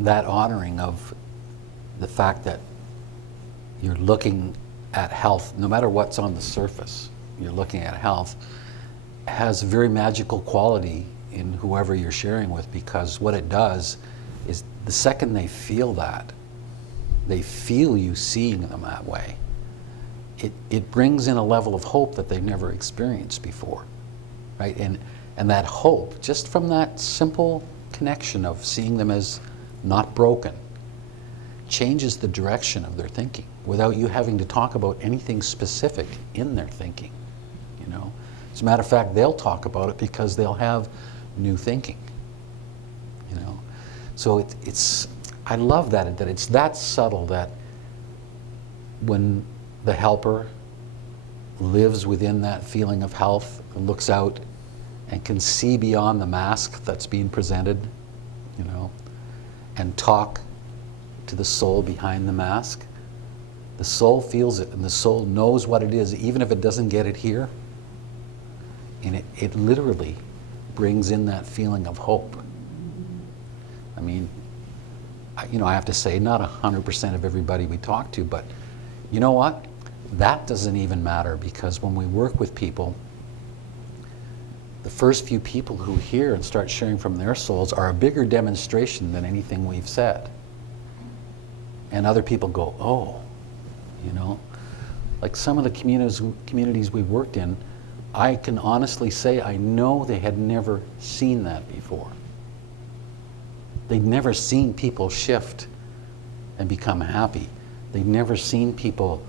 that honoring of the fact that you're looking at health, no matter what's on the surface, you're looking at health, has a very magical quality in whoever you're sharing with, because what it does is the second they feel that, they feel you seeing them that way, it brings in a level of hope that they've never experienced before, right? And that hope, just from that simple connection of seeing them as not broken, changes the direction of their thinking without you having to talk about anything specific in their thinking, you know? As a matter of fact, they'll talk about it because they'll have new thinking, you know? So I love that it's that subtle, that when the helper lives within that feeling of health and looks out and can see beyond the mask that's being presented, you know, and talk to the soul behind the mask, the soul feels it and the soul knows what it is, even if it doesn't get it here. And it literally brings in that feeling of hope. I mean, you know, I have to say, not 100% of everybody we talk to, but you know what? That doesn't even matter, because when we work with people, the first few people who hear and start sharing from their souls are a bigger demonstration than anything we've said. And other people go, oh, you know, like some of the communities we've worked in, I can honestly say I know they had never seen that before. They'd never seen people shift and become happy. They'd never seen people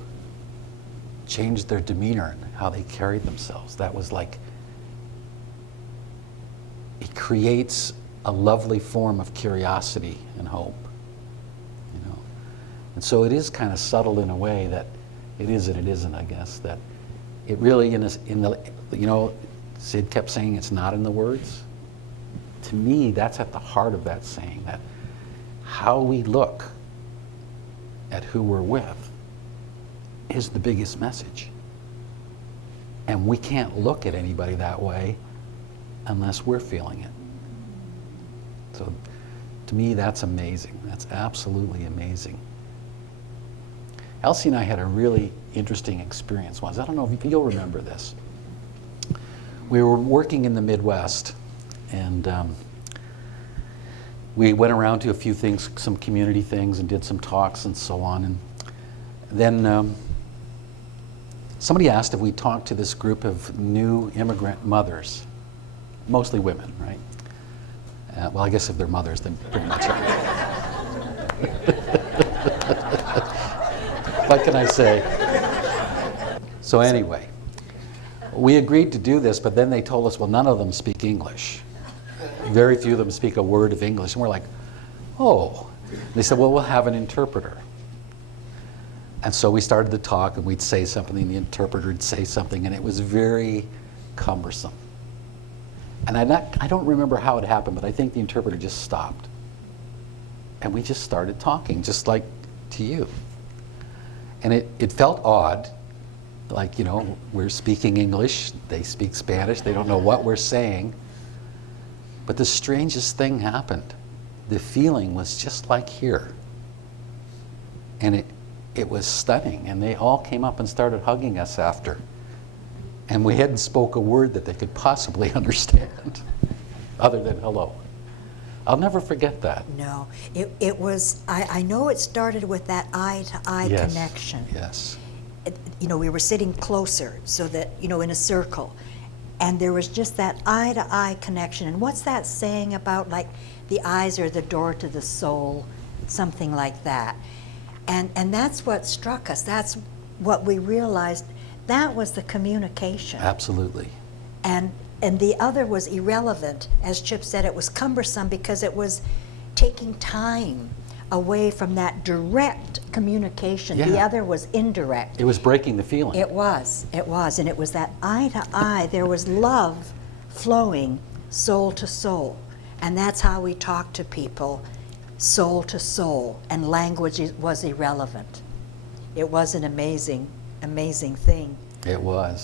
change their demeanor and how they carried themselves. That was like, it creates a lovely form of curiosity and hope, you know. And so it is kind of subtle in a way that it is and it isn't, I guess, that it really, in the, you know, Sid kept saying it's not in the words. To me, that's at the heart of that saying, that how we look at who we're with is the biggest message. And we can't look at anybody that way unless we're feeling it. So to me, that's amazing. That's absolutely amazing. Elsie and I had a really interesting experience once. I don't know if you'll remember this. We were working in the Midwest, and we went around to a few things, some community things, and did some talks and so on. And then somebody asked if we talked to this group of new immigrant mothers, mostly women, right? Well, I guess if they're mothers, then pretty much are. What can I say? So anyway, we agreed to do this, but then they told us, well, none of them speak English. Very few of them speak a word of English. And we're like, oh. They said, well, we'll have an interpreter. And so we started to talk, and we'd say something, and the interpreter would say something, and it was very cumbersome. And I don't remember how it happened, but I think the interpreter just stopped. And we just started talking, just like to you. And it felt odd, like, you know, we're speaking English, they speak Spanish, they don't know what we're saying. But the strangest thing happened. The feeling was just like here. And it was stunning, and they all came up and started hugging us after. And we hadn't spoke a word that they could possibly understand, other than hello. I'll never forget that. No, it was, I know it started with that eye-to-eye Yes, connection. yes. You know, we were sitting closer, so that, you know, in a circle. And there was just that eye-to-eye connection. And what's that saying about, like, the eyes are the door to the soul, something like that. And that's what struck us. That's what we realized. That was the communication. Absolutely. And the other was irrelevant. As Chip said, it was cumbersome because it was taking time away from that direct communication. Yeah. The other was indirect. It was breaking the feeling. It was, and it was that eye to eye. There was love flowing soul to soul. And that's how we talk to people, soul to soul, and language was irrelevant. It was an amazing, amazing thing. It was.